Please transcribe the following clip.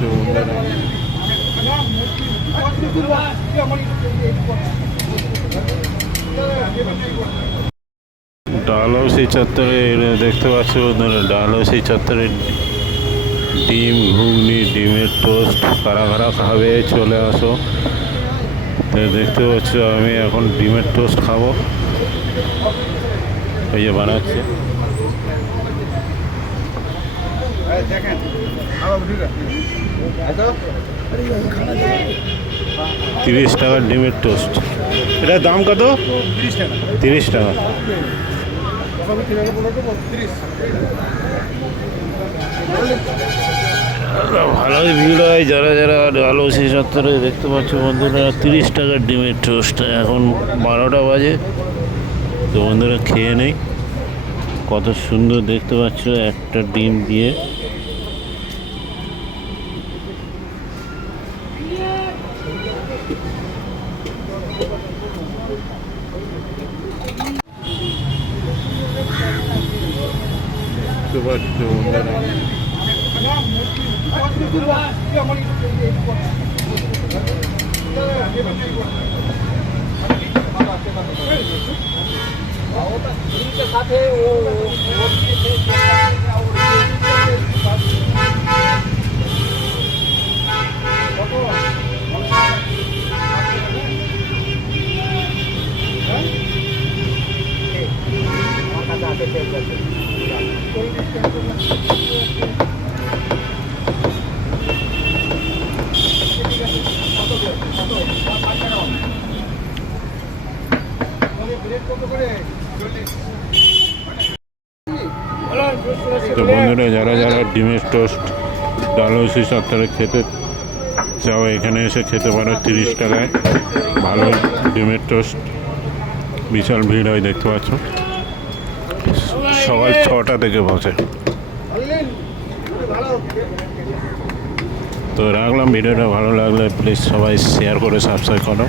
বন্ধুরা ডালহৌসি চত্বরে দেখতে পাচ্ছ বন্ধুরা ডালহৌসি চত্বরে ডিম ঘুগনি ডিমের টোস্ট কারা কারা খাবে চলে আসো। তো দেখতে পাচ্ছ আমি এখন ডিমের টোস্ট খাব। এই যে বানাচ্ছে। তিরিশ টাকার ডিমের টোস্ট। এটার দাম কত? তিরিশ টাকা। ভালোই ভিড় হয়, যারা যারা আলো সেই চত্বরে দেখতে পাচ্ছ বন্ধুরা, তিরিশ টাকার ডিমের টোস্ট। এখন বারোটা বাজে, তো বন্ধুরা খেয়ে নেই। কত সুন্দর দেখতে পাচ্ছ একটা ডিম দিয়ে। দেখতে তো বন্ধুরা, যারা যারা ডিমের টোস্ট ডালহৌসি চত্বরে খেতে চাও, এখানে এসে খেতে পারো তিরিশ টাকায়। ভালো ডিমের টোস্ট, বিশাল ভিড় হয়, দেখতে পাচ্ছ। সকাল ছটা থেকে বসে। তো রাখলাম ভিডিওটা ভালো লাগলে প্লিজ সবাই শেয়ার করে সাবস্ক্রাইব করো।